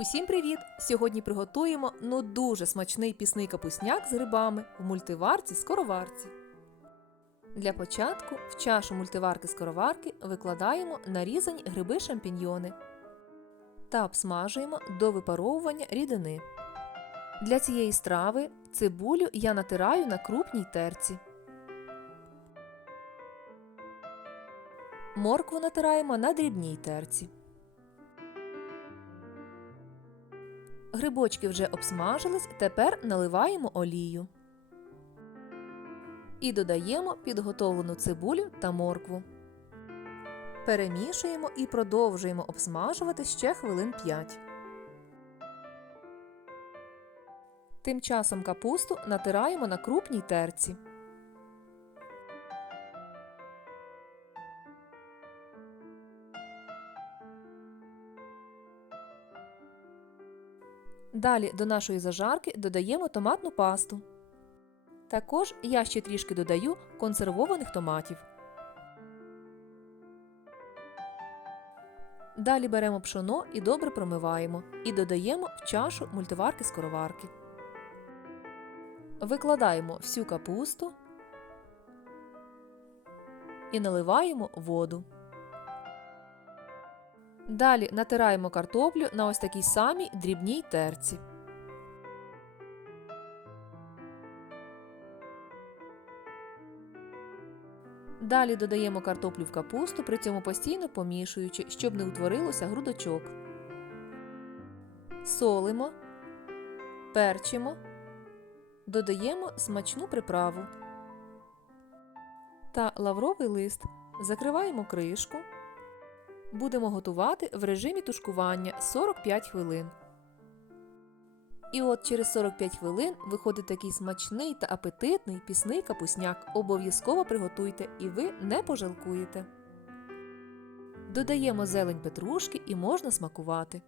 Усім привіт! Сьогодні приготуємо ну дуже смачний пісний капусняк з грибами в мультиварці скороварці. Для початку в чашу мультиварки скороварки викладаємо нарізані гриби шампіньйони та обсмажуємо до випаровування рідини. Для цієї страви цибулю я натираю на крупній терці. Моркву натираємо на дрібній терці. Грибочки вже обсмажились, тепер наливаємо олію. І додаємо підготовлену цибулю та моркву. Перемішуємо і продовжуємо обсмажувати ще хвилин 5. Тим часом капусту натираємо на крупній терці. Далі до нашої зажарки додаємо томатну пасту. Також я ще трішки додаю консервованих томатів. Далі беремо пшоно і добре промиваємо і додаємо в чашу мультиварки скороварки. Викладаємо всю капусту і наливаємо воду. Далі натираємо картоплю на ось такій самій дрібній терці. Далі додаємо картоплю в капусту, при цьому постійно помішуючи, щоб не утворилося грудочок. Солимо, перчимо, додаємо смачну приправу та лавровий лист. Закриваємо кришку. Будемо готувати в режимі тушкування 45 хвилин. І от через 45 хвилин виходить такий смачний та апетитний пісний капусняк. Обов'язково приготуйте і ви не пожалкуєте. Додаємо зелень петрушки і можна смакувати.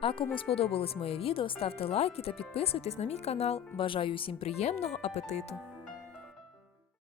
А кому сподобалось моє відео, ставте лайки та підписуйтесь на мій канал. Бажаю усім приємного апетиту!